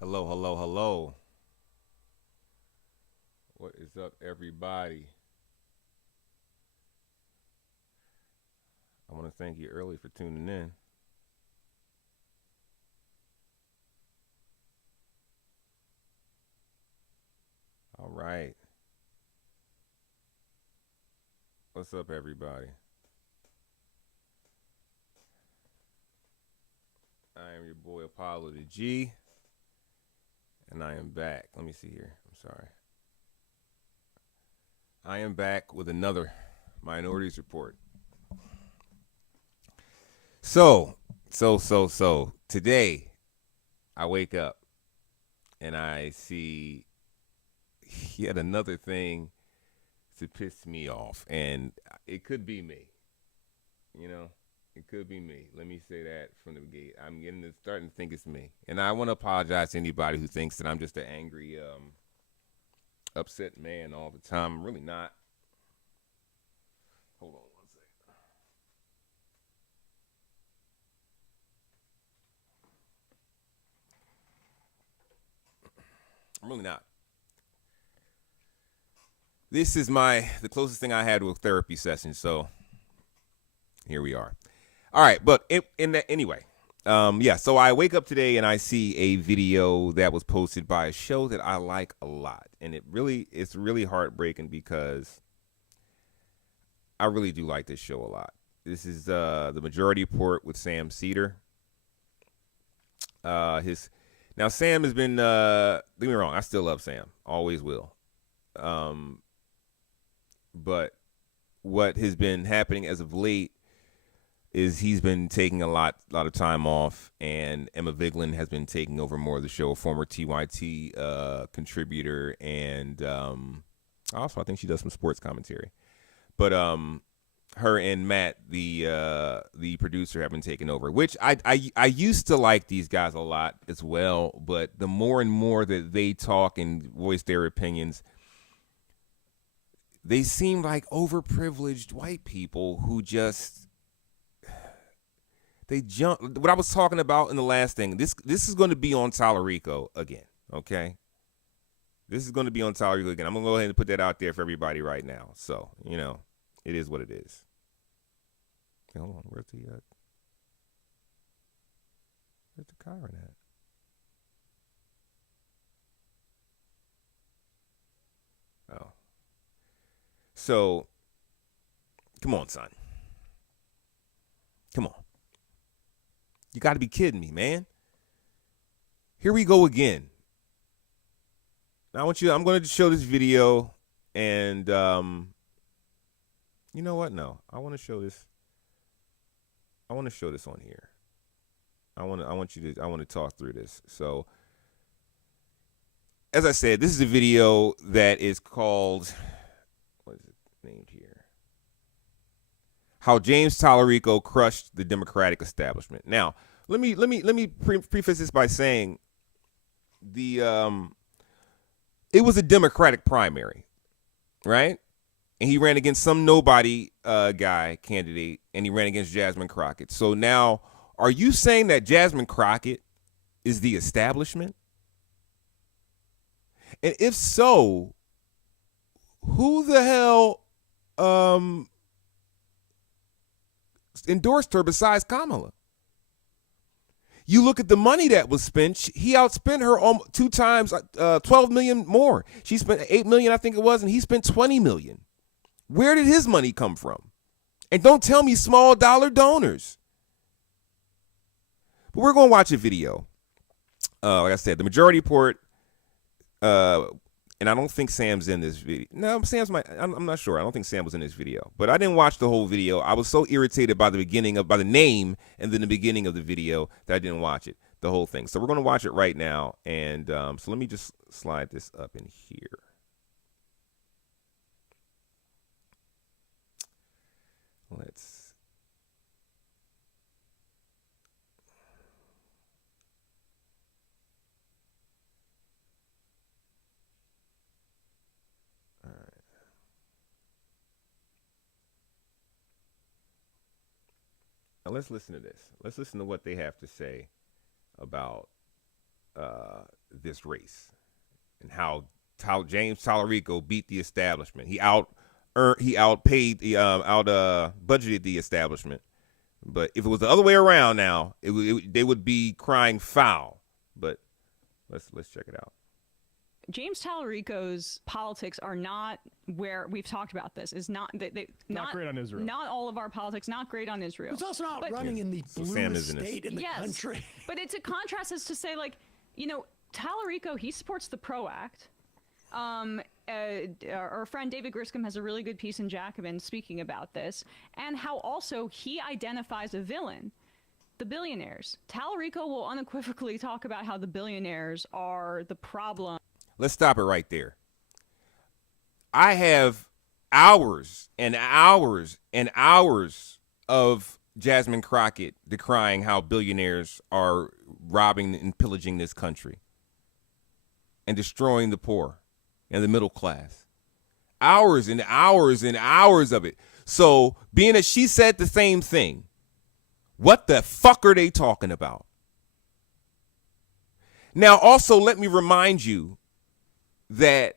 Hello, hello, hello. What is up, everybody? I want to thank you early for tuning in. All right. What's up, everybody? I am your boy Apollo the G, and I am back. Let me see here. I'm sorry. I am back with another Minorities report. So, today I wake up and I see yet another thing to piss me off. And it could be me. You know, it could be me. Let me say that from the gate. I'm starting to think it's me. And I want to apologize to anybody who thinks that I'm just an angry, upset man all the time. I'm really not. Hold on one second. I'm really not. This is the closest thing I had to a therapy session, so here we are. All right, but anyway, yeah. So I wake up today and I see a video that was posted by a show that I like a lot, and it's really heartbreaking because I really do like this show a lot. This is the Majority Report with Sam Cedar. Now Sam has been. Don't get me wrong, I still love Sam, always will. But what has been happening as of late is he's been taking a lot of time off, and Emma Vigeland has been taking over more of the show, a former TYT contributor, and also I think she does some sports commentary. But her and Matt, the producer, have been taking over, which I used to like these guys a lot as well, but the more and more that they talk and voice their opinions, they seem like overprivileged white people who just they jump. What I was talking about in the last thing, this is going to be on Tallarico again, okay? This is going to be on Tallarico again. I'm going to go ahead and put that out there for everybody right now. So, it is what it is. Hold on. Where's the Chiron at? Oh. So, come on, son. Come on. You got to be kidding me, man. Here we go again. Now I'm going to show this video, and you know what? No, I want to show this. I want to show this on here. I want to talk through this. So, as I said, this is a video that is called, what is it named here? How James Tallarico crushed the Democratic establishment. Now, let me preface this by saying it was a Democratic primary, right? And he ran against some nobody candidate, and he ran against Jasmine Crockett. So now, are you saying that Jasmine Crockett is the establishment? And if so, who the hell endorsed her besides Kamala? You look at the money that was spent. He outspent her 2 times, $12 million more. She spent $8 million, I think it was, and he spent $20 million. Where did his money come from? And don't tell me small dollar donors. But we're going to watch a video. Like I said, the majority report, and I don't think Sam's in this video. No, I'm not sure. I don't think Sam was in this video. But I didn't watch the whole video. I was so irritated by the name and then the beginning of the video that I didn't watch it, the whole thing. So we're going to watch it right now. And so let me just slide this up in here. Let's. All right. Now let's listen to this. Let's listen to what they have to say about this race and how James Tallarico beat the establishment. He outpaid budgeted the establishment. But if it was the other way around now, they would be crying foul. But let's check it out. James Tallarico's politics are not where we've talked about this. Is not not great on Israel. Not all of our politics. Not great on Israel. It's also not running in the bluest state in the country. But it's a contrast as to say, like, Tallarico, he supports the PRO Act. Our friend David Griscom has a really good piece in Jacobin speaking about this, and how also he identifies a villain, the billionaires. Tallarico will unequivocally talk about how the billionaires are the problem. Let's stop it right there. I have hours and hours and hours of Jasmine Crockett decrying how billionaires are robbing and pillaging this country and destroying the poor and the middle class. Hours and hours and hours of it. So being that she said the same thing, what the fuck are they talking about? Now, also, let me remind you that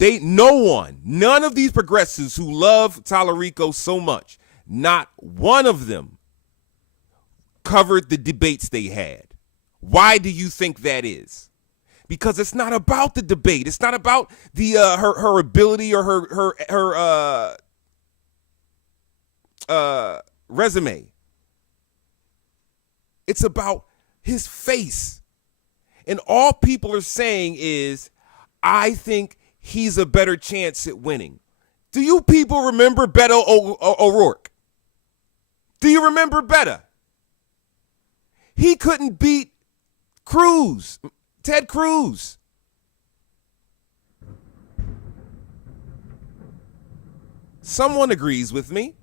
none of these progressives who love Tallarico so much, not one of them covered the debates they had. Why do you think that is? Because it's not about the debate. It's not about the her ability or her resume. It's about his face. And all people are saying is, I think he's a better chance at winning. Do you people remember Beto O'Rourke? Do you remember Beto? He couldn't beat Ted Cruz. Someone agrees with me.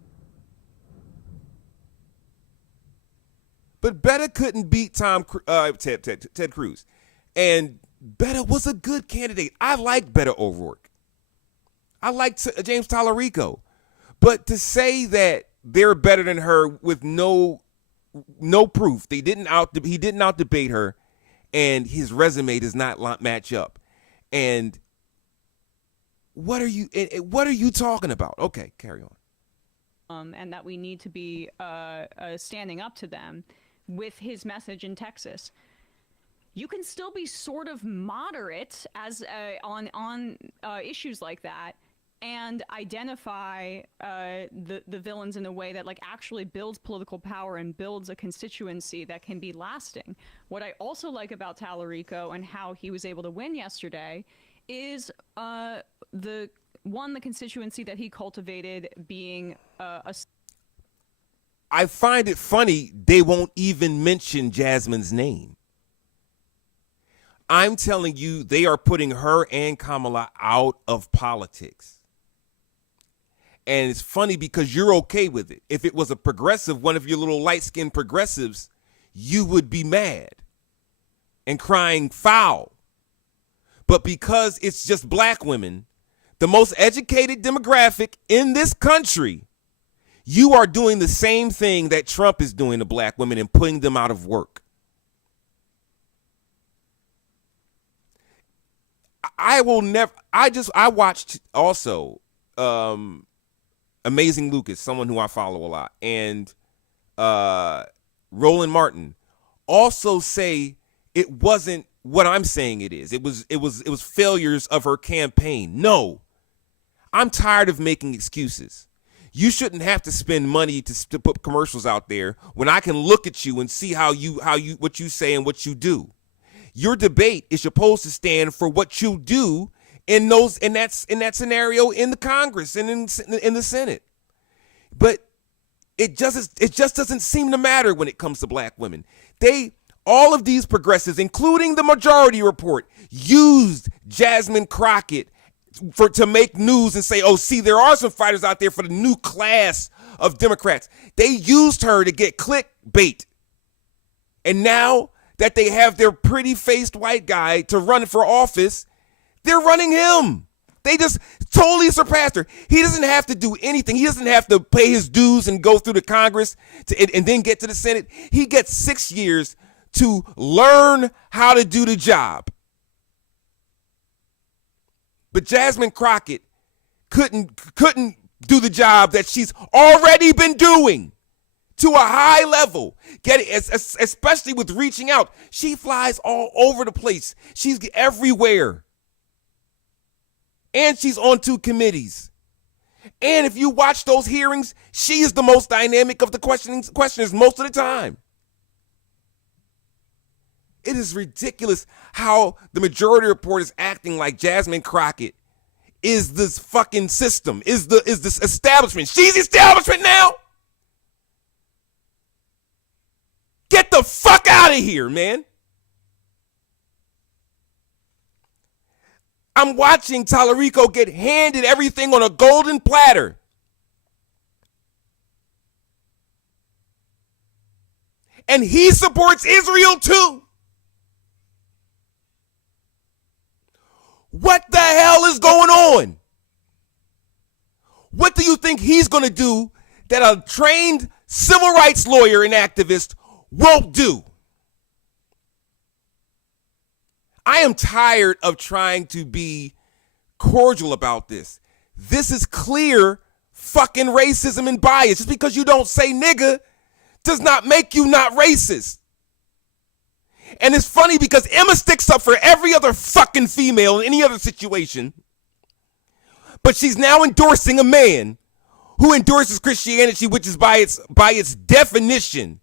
But Beto couldn't beat Ted Cruz. And Beto was a good candidate. I liked Beto O'Rourke. I liked James Tallarico. But to say that they're better than her with no proof, he didn't out debate her, and his resume does not match up. And what are you talking about? Okay, carry on. and that we need to be standing up to them with his message in Texas. You can still be sort of moderate as on issues like that, and identify the villains in a way that like actually builds political power and builds a constituency that can be lasting. What I also like about Tallarico and how he was able to win yesterday is the constituency that he cultivated being I find it funny they won't even mention Jasmine's name. I'm telling you, they are putting her and Kamala out of politics. And it's funny because you're okay with it. If it was a progressive, one of your little light-skinned progressives, you would be mad and crying foul. But because it's just black women, the most educated demographic in this country, you are doing the same thing that Trump is doing to black women and putting them out of work. I watched also Amazing Lucas, someone who I follow a lot, and Roland Martin also say it wasn't what I'm saying it is. It was failures of her campaign. No. I'm tired of making excuses. You shouldn't have to spend money to put commercials out there when I can look at you and see how you what you say and what you do. Your debate is supposed to stand for what you do in that scenario in the Congress and in the Senate. But it just doesn't seem to matter when it comes to black women. All of these progressives, including the Majority Report, used Jasmine Crockett to make news and say, oh, see, there are some fighters out there for the new class of Democrats. They used her to get clickbait. And now that they have their pretty-faced white guy to run for office, they're running him. They just totally surpassed her. He doesn't have to do anything. He doesn't have to pay his dues and go through the Congress and then get to the Senate. He gets 6 years to learn how to do the job. But Jasmine Crockett couldn't do the job that she's already been doing to a high level, especially with reaching out. She flies all over the place. She's everywhere. And she's on 2 committees. And if you watch those hearings, she is the most dynamic of the questioners most of the time. It is ridiculous how the Majority Report is acting like Jasmine Crockett is this fucking system, is this establishment. She's establishment now. Get the fuck out of here, man. I'm watching Tallarico get handed everything on a golden platter. And he supports Israel too. What the hell is going on? What do you think he's going to do that a trained civil rights lawyer and activist won't do? I am tired of trying to be cordial about this. This is clear fucking racism and bias. Just because you don't say nigga does not make you not racist. And it's funny because Emma sticks up for every other fucking female in any other situation. But she's now endorsing a man who endorses Christianity, which is by its definition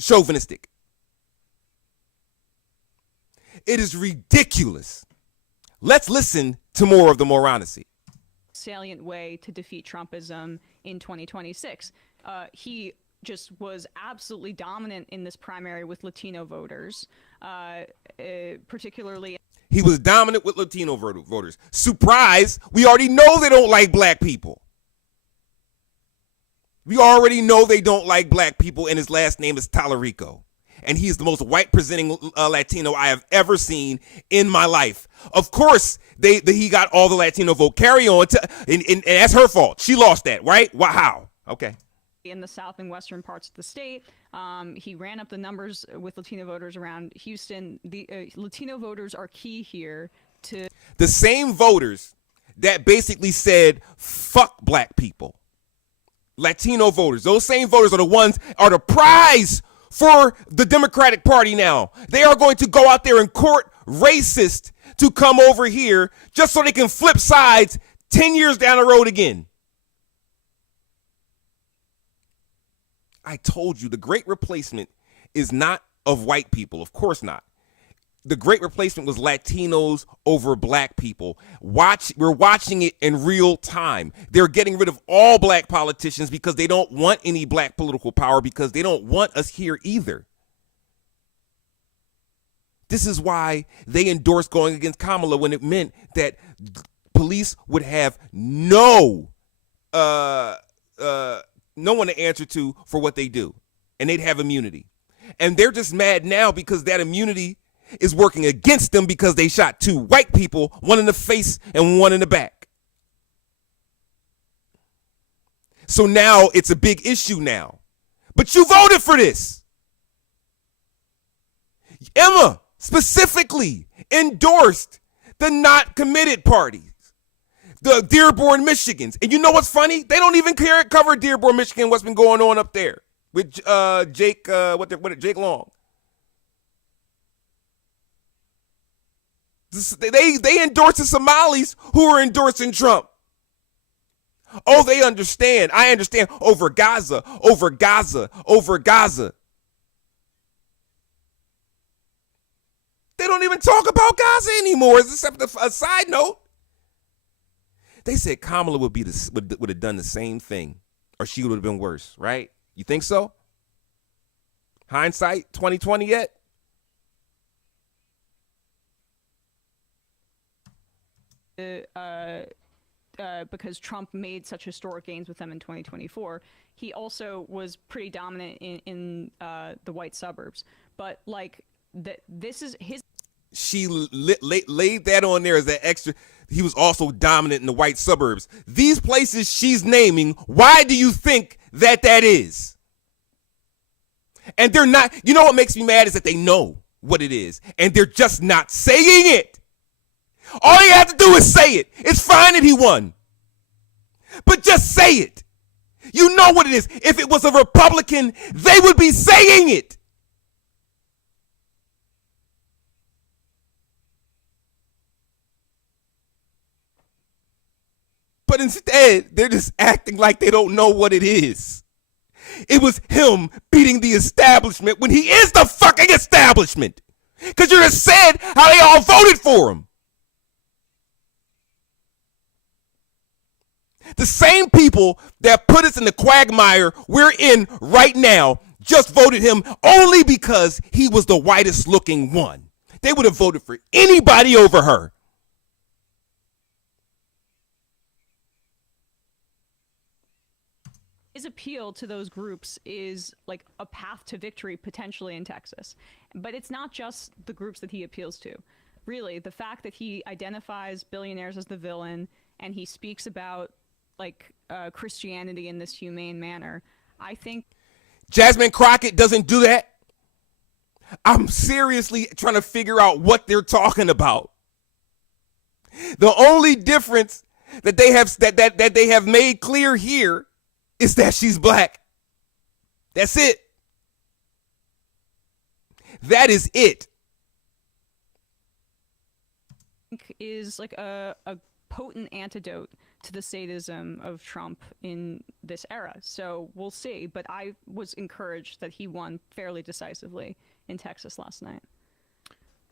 chauvinistic. It is ridiculous. Let's listen to more of the Moranesy. Salient way to defeat Trumpism in 2026. He just was absolutely dominant in this primary with Latino voters, particularly. He was dominant with Latino voters. Surprise, we already know they don't like black people. We already know they don't like black people, and his last name is Tallarico. And he's the most white-presenting Latino I have ever seen in my life. Of course, he got all the Latino vote. Carry on, and that's her fault. She lost that, right? How? Okay. In the south and western parts of the state, he ran up the numbers with Latino voters around Houston. The Latino voters are key here to... The same voters that basically said, fuck black people. Latino voters, those same voters are the prize for the Democratic Party now. They are going to go out there and court racists to come over here just so they can flip sides 10 years down the road again. I told you the great replacement is not of white people. Of course not. The great replacement was Latinos over black people. We're watching it in real time. They're getting rid of all black politicians because they don't want any black political power, because they don't want us here either. This is why they endorsed going against Kamala when it meant that police would have no one to answer to for what they do, and they'd have immunity. And they're just mad now because that immunity is working against them because they shot 2 white people, one in the face and one in the back. So now it's a big issue now. But you voted for this. Emma specifically endorsed the not committed parties, the Dearborn, Michigans. And you know what's funny? They don't even cover Dearborn, Michigan, what's been going on up there with Jake Long. They endorse the Somalis who are endorsing Trump. Oh, they understand. I understand. Over Gaza. They don't even talk about Gaza anymore, except a side note. They said Kamala would have done the same thing, or she would have been worse, right? You think so? Hindsight 2020 yet? Because Trump made such historic gains with them in 2024, he also was pretty dominant in the white suburbs. But like this is his. She laid that on there as that extra. He was also dominant in the white suburbs. These places she's naming, why do you think that is? And they're not. You know what makes me mad is that they know what it is, and they're just not saying it. All you have to do is say it. It's fine that he won. But just say it. You know what it is. If it was a Republican, they would be saying it. But instead, they're just acting like they don't know what it is. It was him beating the establishment when he is the fucking establishment. Because you just said how they all voted for him. The same people that put us in the quagmire we're in right now just voted him only because he was the whitest looking one. They would have voted for anybody over her. His appeal to those groups is like a path to victory potentially in Texas. But it's not just the groups that he appeals to. Really, the fact that he identifies billionaires as the villain and he speaks about like Christianity in this humane manner, I think Jasmine Crockett doesn't do that. I'm seriously trying to figure out what they're talking about. The only difference that they have that they have made clear here is that she's black. That's it. That is it. Is like a potent antidote to the sadism of Trump in this era. So we'll see. But I was encouraged that he won fairly decisively in Texas last night.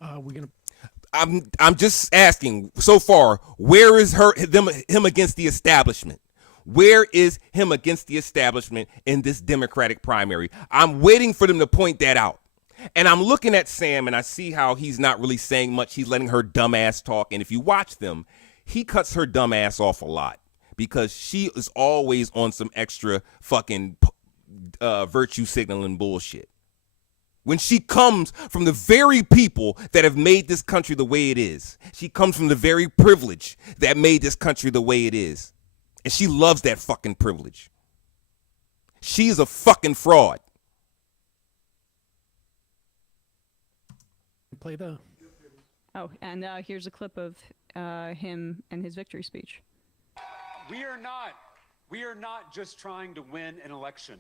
I'm just asking. So far, where is him against the establishment? Where is him against the establishment in this Democratic primary? I'm waiting for them to point that out. And I'm looking at Sam, and I see how he's not really saying much. He's letting her dumbass talk. And if you watch them, he cuts her dumb ass off a lot because she is always on some extra fucking virtue signaling bullshit. When she comes from the very people that have made this country the way it is. She comes from the very privilege that made this country the way it is. And she loves that fucking privilege. She's a fucking fraud. Play the. Oh, and here's a clip of him and his victory speech. We are not just trying to win an election.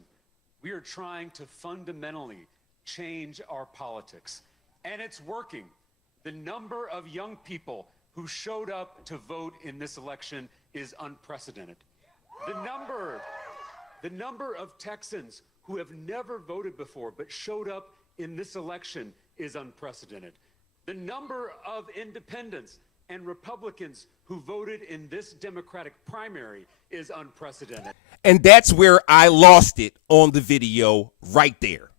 We are trying to fundamentally change our politics. And it's working. The number of young people who showed up to vote in this election is unprecedented. The number of Texans who have never voted before but showed up in this election is unprecedented. The number of independents and Republicans who voted in this Democratic primary is unprecedented. And that's where I lost it on the video right there.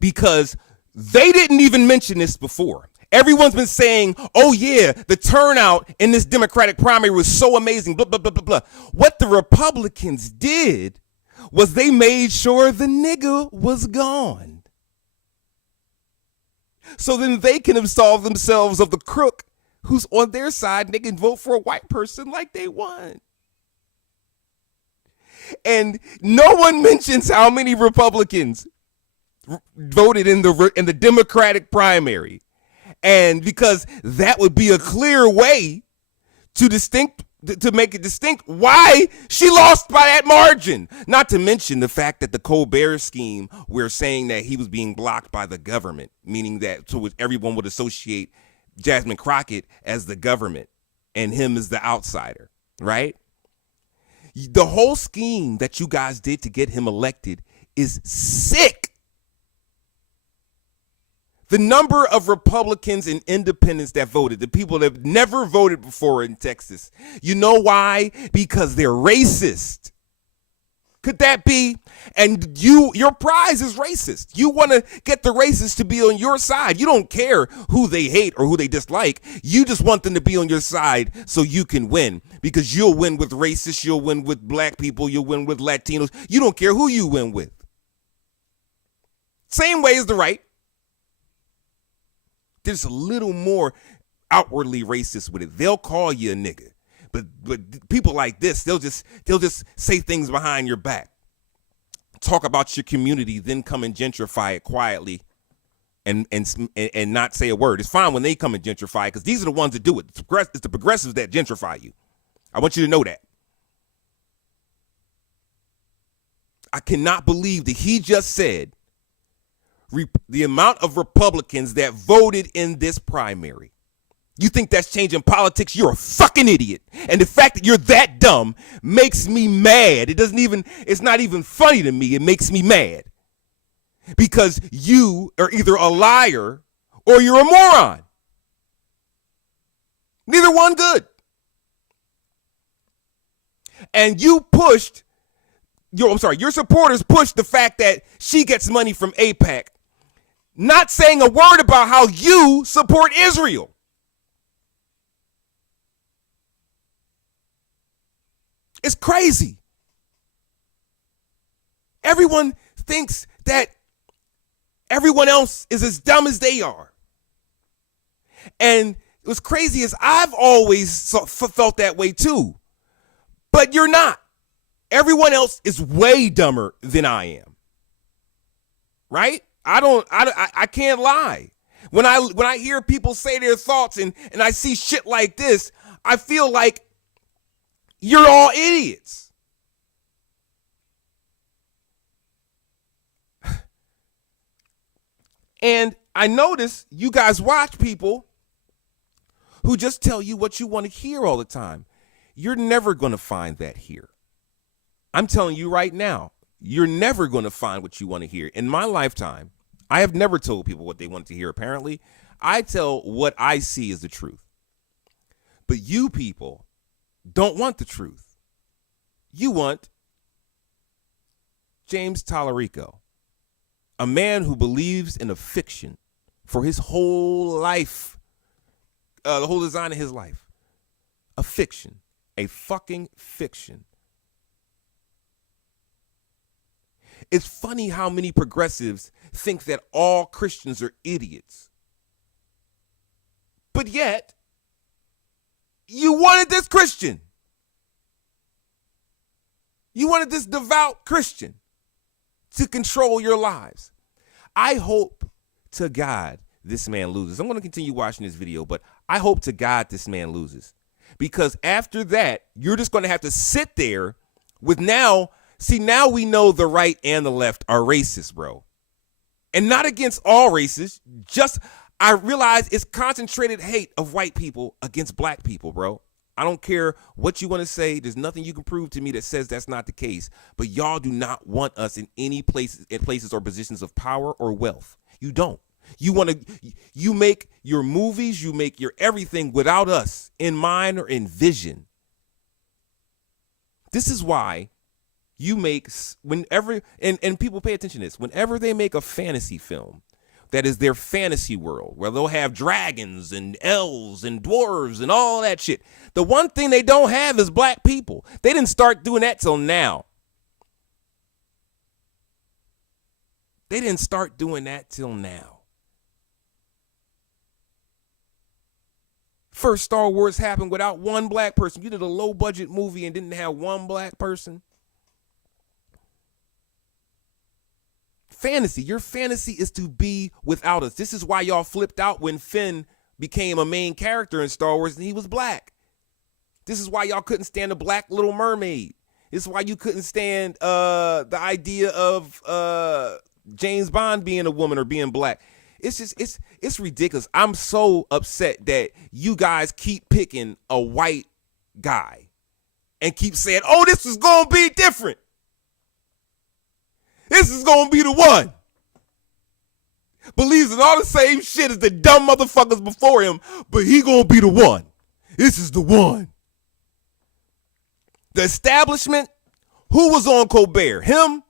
Because they didn't even mention this before. Everyone's been saying, oh yeah, the turnout in this Democratic primary was so amazing, blah, blah, blah, blah, blah. What the Republicans did was they made sure the nigga was gone. So then they can absolve themselves of the crook who's on their side, and they can vote for a white person like they won. And no one mentions how many Republicans voted in the Democratic primary. And because that would be a clear way to make it distinct why she lost by that margin. Not to mention the fact that the Colbert scheme, we're saying that he was being blocked by the government, meaning that so everyone would associate Jasmine Crockett as the government and him as the outsider, right? The whole scheme that you guys did to get him elected is sick. The number of Republicans and independents that voted, the people that have never voted before in Texas, you know why? Because they're racist. Could that be? And your prize is racist. You want to get the racists to be on your side. You don't care who they hate or who they dislike. You just want them to be on your side so you can win. Because you'll win with racists, you'll win with black people, you'll win with Latinos. You don't care who you win with. Same way as the right. There's a little more outwardly racist with it. They'll call you a nigga. But people like this, they'll just say things behind your back. Talk about your community, then come and gentrify it quietly and not say a word. It's fine when they come and gentrify it because these are the ones that do it. It's the progressives that gentrify you. I want you to know that. I cannot believe that he just said the amount of Republicans that voted in this primary. You think that's changing politics? You're a fucking idiot. And the fact that you're that dumb makes me mad. It's not even funny to me. It makes me mad. Because you are either a liar or you're a moron. Neither one good. And your supporters pushed the fact that she gets money from AIPAC, not saying a word about how you support Israel. It's crazy. Everyone thinks that everyone else is as dumb as they are. And what's crazy is I've always felt that way too. But you're not. Everyone else is way dumber than I am. Right? I can't lie. When I hear people say their thoughts and I see shit like this, I feel like you're all idiots. And I notice you guys watch people who just tell you what you want to hear all the time. You're never going to find that here. I'm telling you right now, you're never going to find what you want to hear. In my lifetime, I have never told people what they want to hear, apparently. I tell what I see as the truth. But you people don't want the truth. You want James Tallarico, a man who believes in a fiction for his whole life, the whole design of his life. A fiction, a fucking fiction. It's funny how many progressives think that all Christians are idiots. But yet, you wanted this Christian. You wanted this devout Christian to control your lives. I hope to God this man loses. I'm going to continue watching this video, but I hope to God this man loses. Because after that, you're just going to have to sit there with now we know the right and the left are racist, bro. And not against all races, just I realize it's concentrated hate of white people against black people, bro. I don't care what you want to say. There's nothing you can prove to me that says that's not the case. But y'all do not want us in any places or positions of power or wealth. You don't. You make your movies, you make your everything without us in mind or in vision. This is why you make whenever and people pay attention to this. Whenever they make a fantasy film that is their fantasy world, where they'll have dragons and elves and dwarves and all that shit, the one thing they don't have is black people. They didn't start doing that till now. They didn't start doing that till now. First Star Wars happened without one black person. You did a low budget movie and didn't have one black person. Fantasy. Your fantasy is to be without us. This is why y'all flipped out when Finn became a main character in Star Wars and he was black. This is why y'all couldn't stand the Black Little Mermaid. This is why you couldn't stand the idea of James Bond being a woman or being black. It's just, it's ridiculous. I'm so upset that you guys keep picking a white guy and keep saying, oh, this is going to be different. This is going to be the one. Believes in all the same shit as the dumb motherfuckers before him, but he going to be the one. This is the one. The establishment, who was on Colbert? Him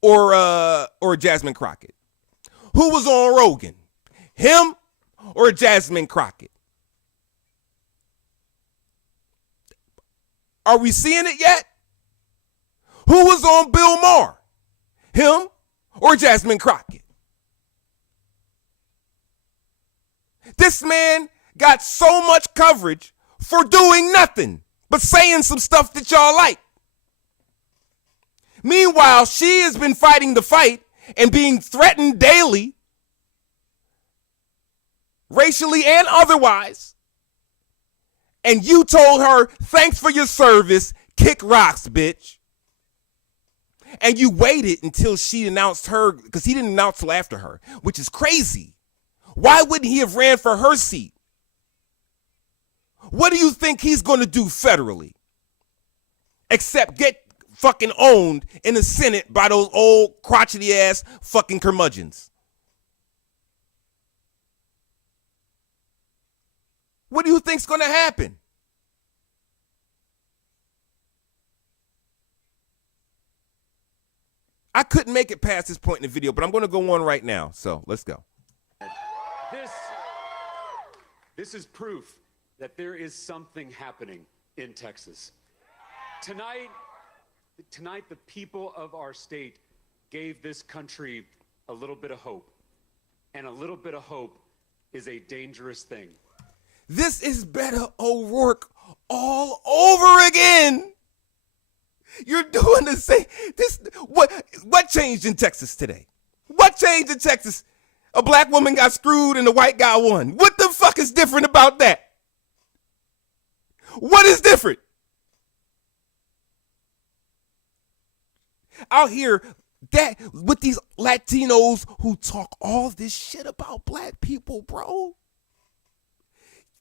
or Jasmine Crockett? Who was on Rogan? Him or Jasmine Crockett? Are we seeing it yet? Who was on Bill Maher? Him or Jasmine Crockett? This man got so much coverage for doing nothing but saying some stuff that y'all like. Meanwhile, she has been fighting the fight and being threatened daily, racially and otherwise. And you told her, thanks for your service, kick rocks, bitch. And you waited until she announced her, because he didn't announce till after her, which is crazy. Why wouldn't he have ran for her seat? What do you think he's going to do federally? Except get fucking owned in the Senate by those old crotchety ass fucking curmudgeons. What do you think's going to happen? I couldn't make it past this point in the video, but I'm going to go on right now. So let's go. This is proof that there is something happening in Texas. Tonight, the people of our state gave this country a little bit of hope. And a little bit of hope is a dangerous thing. This is Beto O'Rourke all over again. You're doing the same. What changed in Texas today? What changed in Texas? A black woman got screwed and a white guy won. What the fuck is different about that? What is different? Out here that with these Latinos who talk all this shit about black people, bro.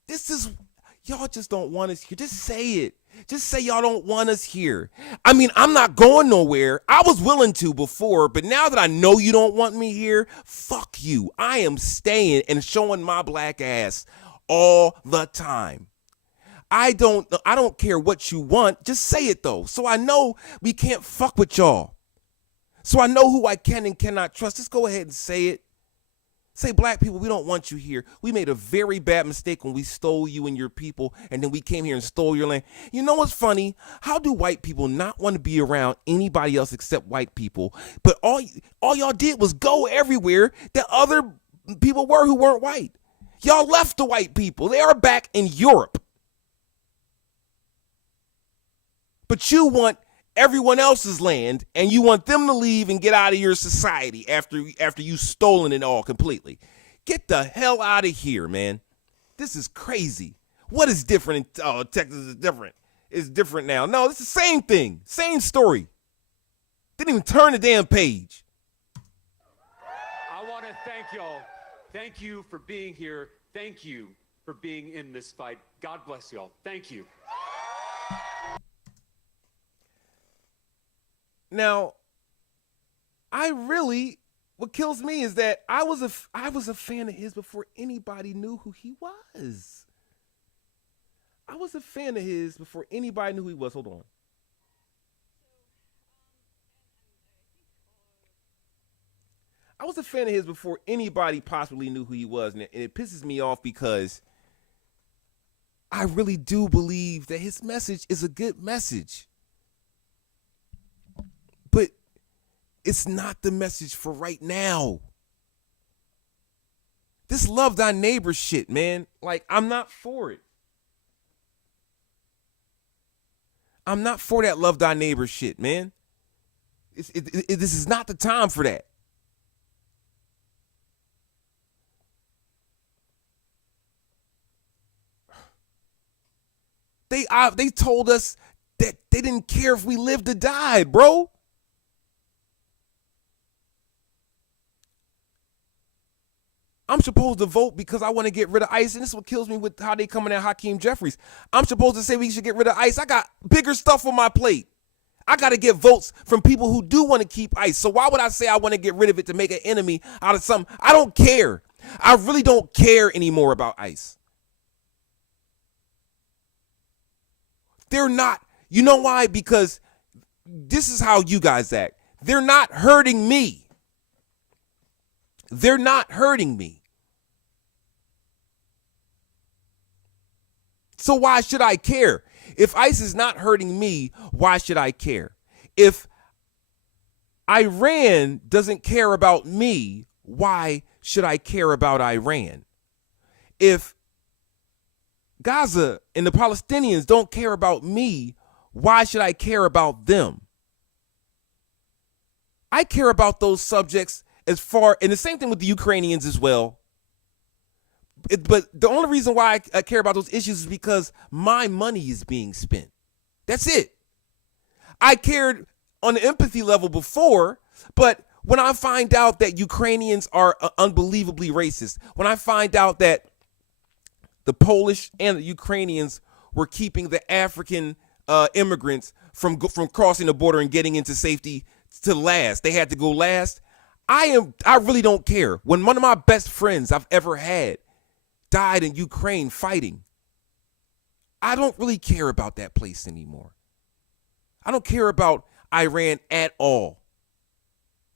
This is, y'all just don't want us here. Just say it. Just say y'all don't want us here. I mean, I'm not going nowhere. I was willing to before, but now that I know you don't want me here, fuck you. I am staying and showing my black ass all the time. I don't care what you want. Just say it though. So I know we can't fuck with y'all. So I know who I can and cannot trust. Just go ahead and say it. Say, black people, we don't want you here. We made a very bad mistake when we stole you and your people, and then we came here and stole your land. You know what's funny? How do white people not want to be around anybody else except white people? But all y'all did was go everywhere that other people were who weren't white. Y'all left the white people. They are back in Europe. But you want everyone else's land, and you want them to leave and get out of your society after you've stolen it all completely. Get the hell out of here, man. This is crazy. What is different? Texas is different. It's different now. No, it's the same thing. Same story. Didn't even turn the damn page. I want to thank y'all. Thank you for being here. Thank you for being in this fight. God bless y'all. Thank you. Now, what kills me is that I was a fan of his before anybody knew who he was. I was a fan of his before anybody knew who he was. Hold on. I was a fan of his before anybody possibly knew who he was, and it pisses me off because I really do believe that his message is a good message. But it's not the message for right now. This love thy neighbor shit, man. Like, I'm not for it. I'm not for that love thy neighbor shit, man. This is not the time for that. They told us that they didn't care if we lived or died, bro. I'm supposed to vote because I want to get rid of ICE, and this is what kills me with how they coming at Hakeem Jeffries. I'm supposed to say we should get rid of ICE. I got bigger stuff on my plate. I got to get votes from people who do want to keep ICE. So why would I say I want to get rid of it to make an enemy out of something? I don't care. I really don't care anymore about ICE. They're not. You know why? Because this is how you guys act. They're not hurting me. They're not hurting me. So why should I care? If ICE is not hurting me, why should I care? If Iran doesn't care about me, why should I care about Iran? If Gaza and the Palestinians don't care about me, why should I care about them? I care about those subjects and the same thing with the Ukrainians as well. But the only reason why I care about those issues is because my money is being spent. That's it. I cared on the empathy level before, but when I find out that Ukrainians are unbelievably racist, when I find out that the Polish and the Ukrainians were keeping the African immigrants from crossing the border and getting into safety to last, they had to go last. I really don't care. When one of my best friends I've ever had died in Ukraine fighting, I don't really care about that place anymore. I don't care about Iran at all.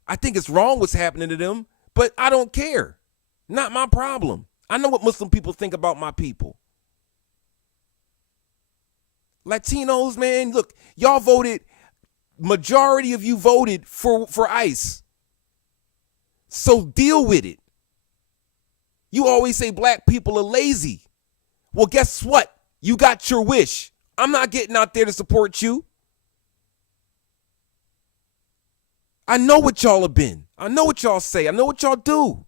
I think it's wrong what's happening to them, but I don't care. Not my problem. I know what Muslim people think about my people. Latinos, man, look, y'all voted, majority of you voted for ICE. So deal with it. You always say black people are lazy. Well, guess what? You got your wish. I'm not getting out there to support you. I know what y'all have been. I know what y'all say. I know what y'all do.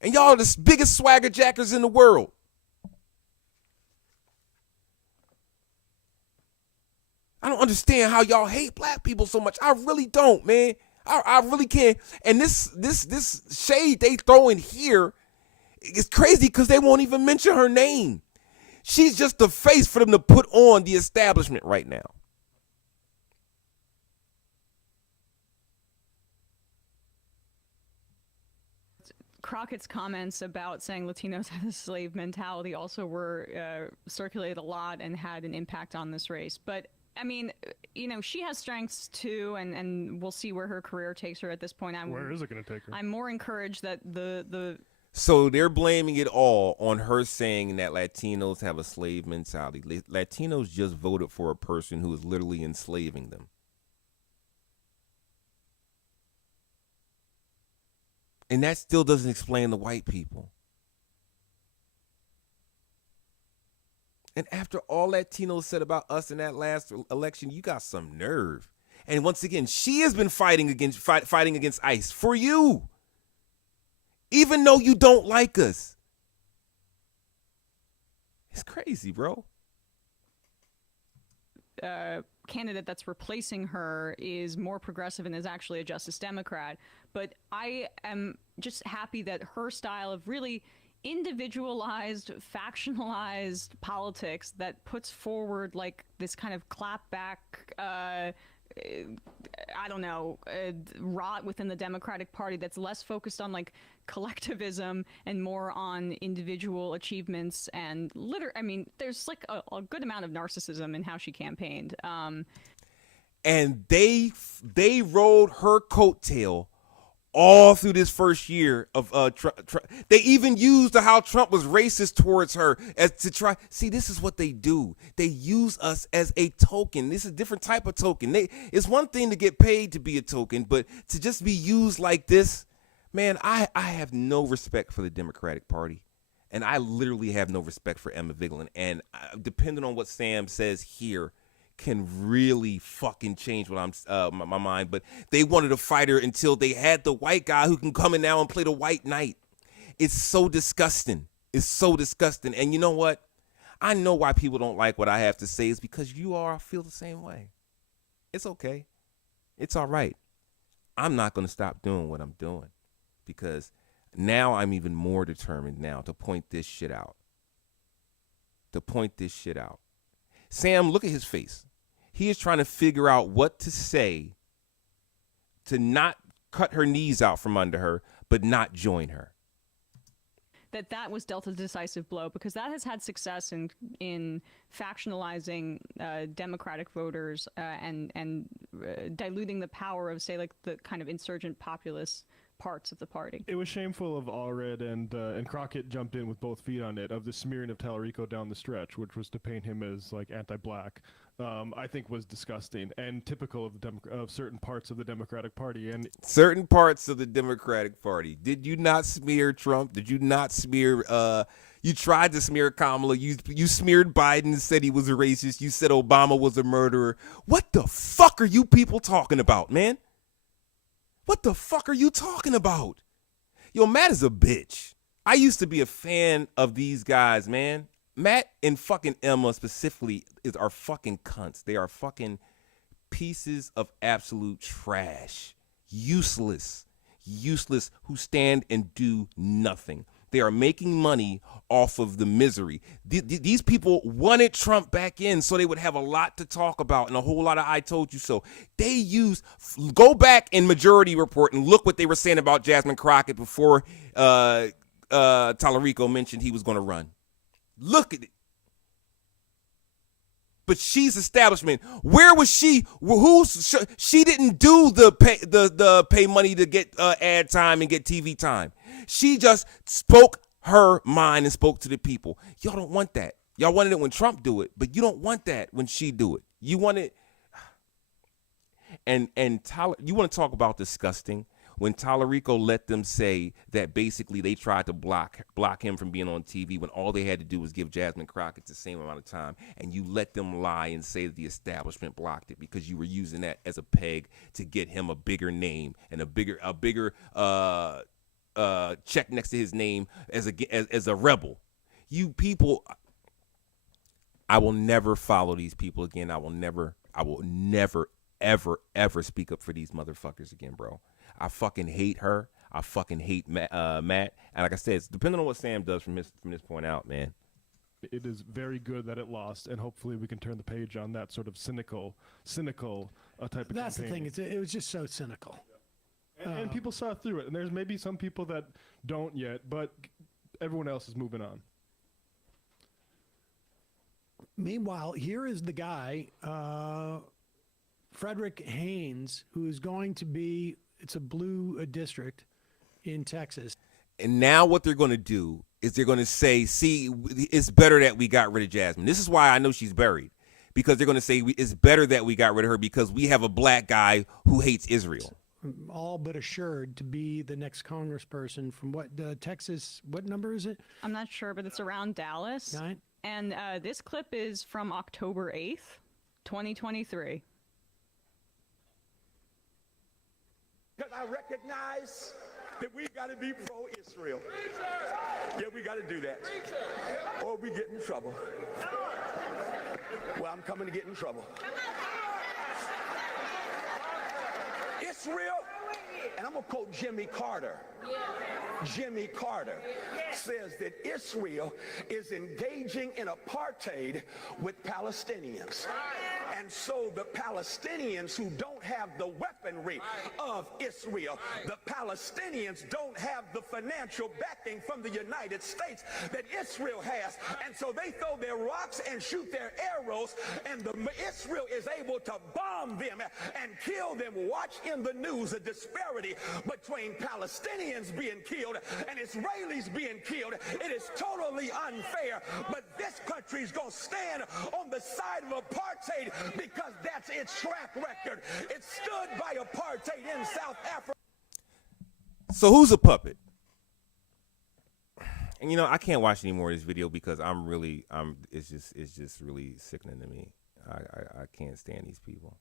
And y'all are the biggest swagger jackers in the world. I don't understand how y'all hate black people so much. I really don't, man. I really can't. And this shade they throw in here is crazy because they won't even mention her name. She's just the face for them to put on the establishment right now. Crockett's comments about saying Latinos have a slave mentality also were circulated a lot and had an impact on this race. But I mean, you know, she has strengths too, and we'll see where her career takes her at this point. Where is it going to take her? I'm more encouraged that the So they're blaming it all on her saying that Latinos have a slave mentality. Latinos just voted for a person who is literally enslaving them. And that still doesn't explain the white people. And after all Latinos said about us in that last election, you got some nerve. And once again, she has been fighting against ICE for you. Even though you don't like us. It's crazy, bro. Candidate that's replacing her is more progressive and is actually a Justice Democrat. But I am just happy that her style of really individualized, factionalized politics that puts forward like this kind of clapback, I don't know, rot within the Democratic Party that's less focused on like collectivism and more on individual achievements and I mean, there's like a good amount of narcissism in how she campaigned. And they rode her coattail all through this first year of Trump. They even used how Trump was racist towards her as to try. See, this is what they do. They use us as a token. This is a different type of token. It's one thing to get paid to be a token, but to just be used like this, man, I have no respect for the Democratic Party. And I literally have no respect for Emma Vigeland. And depending on what Sam says here, can really fucking change what my mind. But they wanted to fight her until they had the white guy who can come in now and play the white knight. It's so disgusting. It's so disgusting. And you know what? I know why people don't like what I have to say is because you all feel the same way. It's okay. It's all right. I'm not going to stop doing what I'm doing because now I'm even more determined now to point this shit out. Sam, look at his face. He is trying to figure out what to say to not cut her knees out from under her, but not join her. That was dealt a decisive blow because that has had success in factionalizing Democratic voters and diluting the power of, say, like the kind of insurgent populist parts of the party. It was shameful of Allred and Crockett jumped in with both feet on it of the smearing of Tallarico down the stretch, which was to paint him as like anti-black. I think was disgusting and typical of certain parts of the Democratic Party and certain parts of the Democratic Party. Did you not smear Trump? Did you not smear? You tried to smear Kamala. You smeared Biden and said he was a racist. You said Obama was a murderer. What the fuck are you people talking about, man? What the fuck are you talking about? Yo, Matt is a bitch. I used to be a fan of these guys, man. Matt and fucking Emma specifically are fucking cunts. They are fucking pieces of absolute trash. Useless who stand and do nothing. They are making money off of the misery. These people wanted Trump back in so they would have a lot to talk about and a whole lot of I told you so. Go back in Majority Report and look what they were saying about Jasmine Crockett before Tallarico mentioned he was going to run. Look at it. But she's establishment. Where was she? She didn't do the pay money to get ad time and get TV time. She just spoke her mind and spoke to the people. Y'all don't want that. Y'all wanted it when Trump do it, but you don't want that when she do it. You want it. And you want to talk about disgusting? When Tallarico let them say that basically they tried to block him from being on TV when all they had to do was give Jasmine Crockett the same amount of time, and you let them lie and say that the establishment blocked it because you were using that as a peg to get him a bigger name and a bigger check next to his name as a rebel. You people, I will never follow these people again. I will never ever speak up for these motherfuckers again, bro. I fucking hate her. I fucking hate Matt. And like I said, it's depending on what Sam does from this point out, man. It is very good that it lost, and hopefully we can turn the page on that sort of cynical type of That's campaign. the thing. It was just so cynical. And people saw through it. And there's maybe some people that don't yet, but everyone else is moving on. Meanwhile, here is the guy, Frederick Haynes, who is going to be, it's a blue district in Texas. And now what they're going to do is they're going to say, see, it's better that we got rid of Jasmine. This is why I know she's buried. Because they're going to say it's better that we got rid of her because we have a black guy who hates Israel. All but assured to be the next congressperson from what, Texas, what number is it? I'm not sure, but it's around Dallas. 9? And this clip is from October 8th, 2023. Because I recognize that we got to be pro-Israel. Yeah, we got to do that. Or we get in trouble. Well, I'm coming to get in trouble. Israel, and I'm going to quote Jimmy Carter. Jimmy Carter says that Israel is engaging in apartheid with Palestinians. And so the Palestinians who don't have the weaponry of Israel, the Palestinians don't have the financial backing from the United States that Israel has. And so they throw their rocks and shoot their arrows, and Israel is able to bomb them and kill them. Watch in the news a disparity between Palestinians being killed and Israelis being killed. It is totally unfair, but this country is going to stand on the side of apartheid because that's its track record. It stood by apartheid in South Africa. So who's a puppet? And you know, I can't watch any more of this video because it's just really sickening to me. I can't stand these people.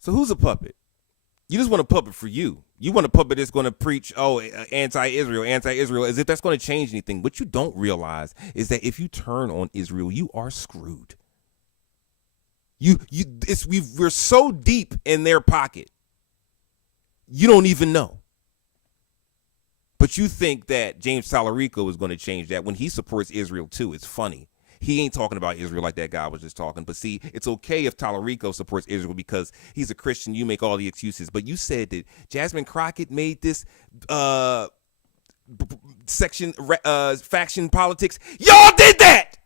So who's a puppet? You just want a puppet for you. You want a puppet that's going to preach, anti-Israel, as if that's going to change anything. What you don't realize is that if you turn on Israel, you are screwed. We're so deep in their pocket, you don't even know. But you think that James Tallarico is going to change that when he supports Israel too. It's funny. He ain't talking about Israel like that guy was just talking. But see, it's okay if Tallarico supports Israel because he's a Christian. You make all the excuses. But you said that Jasmine Crockett made this faction politics. Y'all did that!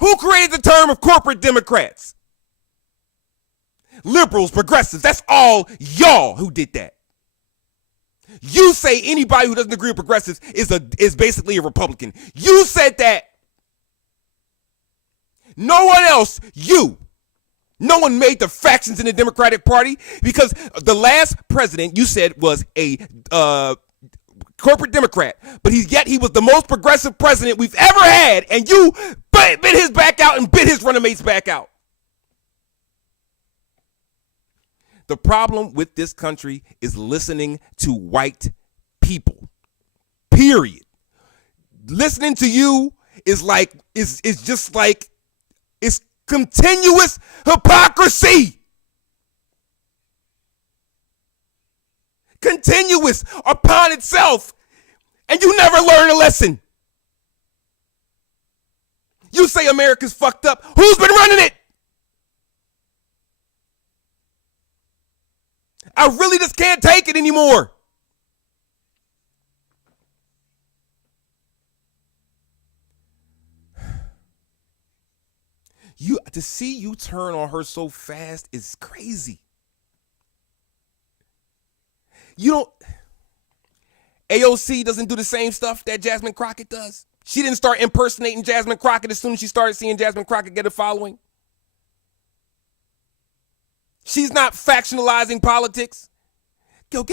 Who created the term of corporate Democrats? Liberals, progressives, that's all y'all who did that. You say anybody who doesn't agree with progressives is basically a Republican. You said that. No one else, no one made the factions in the Democratic Party because the last president you said was a corporate Democrat, but he was the most progressive president we've ever had, and you bit his back out and bit his running mates back out. The problem with this country is listening to white people. Period. Listening to you is continuous hypocrisy. Continuous upon itself. And you never learn a lesson. You say America's fucked up. Who's been running it? I really just can't take it anymore. To see you turn on her so fast is crazy. AOC doesn't do the same stuff that Jasmine Crockett does. She didn't start impersonating Jasmine Crockett as soon as she started seeing Jasmine Crockett get a following. She's not factionalizing politics. Yo,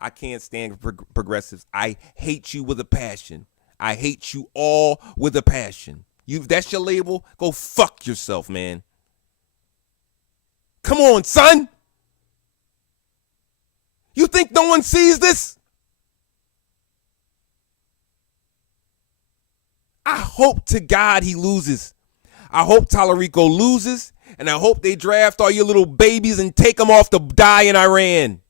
I can't stand progressives. I hate you with a passion. I hate you all with a passion. That's your label? Go fuck yourself, man. Come on, son. You think no one sees this? I hope to God he loses. I hope Tallarico loses, and I hope they draft all your little babies and take them off to die in Iran.